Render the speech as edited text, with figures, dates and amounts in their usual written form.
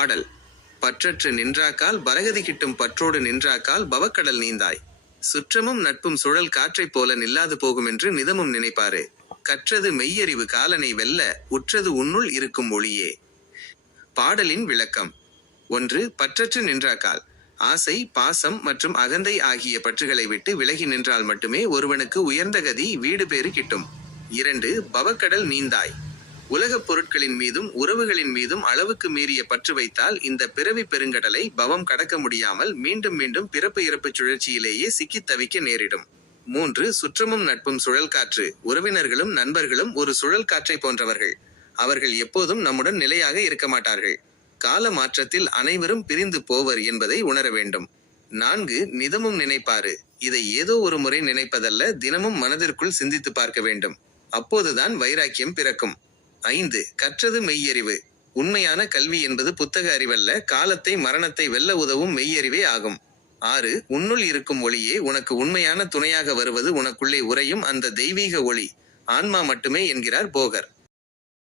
பாடல். பற்றற்று நின்றாக்கால் பரகதி கிட்டும் பற்றோடு நின்றாக்கால் பவக்கடல் நீந்தாய். சுற்றமும் நட்பும் சுழல் காற்றைப் போல நில்லாது போகுமென்று நிதமும் நினைப்பாரு. கற்றது மெய்யறிவு காலனை வெல்ல உற்றது உன்னுள் இருக்கும் ஒளியே. பாடலின் விளக்கம். 1. பற்றற்று நின்றாக்கால். ஆசை, பாசம் மற்றும் அகந்தை ஆகிய பற்றுகளை விட்டு விலகி நின்றால் மட்டுமே ஒருவனுக்கு உயர்ந்த கதி வீடு பேறு கிட்டும். 2. பவக்கடல் நீந்தாய். உலகப் பொருட்களின் மீதும் உறவுகளின் மீதும் அளவுக்கு மீறிய பற்று வைத்தால் இந்த பிறவி பெருங்கடலை பவம் கடக்க முடியாமல் மீண்டும் மீண்டும் பிறப்பு இறப்புச் சுழற்சியிலேயே சிக்கித் தவிக்க நேரிடும். 3. சுற்றமும் நட்பும் சுழல் காற்று. உறவினர்களும் நண்பர்களும் ஒரு சுழல் காற்றை போன்றவர்கள். அவர்கள் எப்போதும் நம்முடன் நிலையாக இருக்க மாட்டார்கள். கால மாற்றத்தில் அனைவரும் பிரிந்து போவர் என்பதை உணர வேண்டும். 4. நிதமும் நினைப்பாரு. இதை ஏதோ ஒரு முறை நினைப்பதல்ல, தினமும் மனதிற்குள் சிந்தித்து பார்க்க வேண்டும். அப்போதுதான் வைராக்கியம் பிறக்கும். 5. கற்றது மெய்யறிவு. உண்மையான கல்வி என்பது புத்தக அறிவல்ல, காலத்தை மரணத்தை வெல்ல உதவும் மெய்யறிவே ஆகும். 6. உன்னுள் இருக்கும் ஒளியே உனக்கு உண்மையான துணையாக வருவது உனக்குள்ளே உறையும் அந்த தெய்வீக ஒளி, ஆன்மா மட்டுமே என்கிறார் போகர்.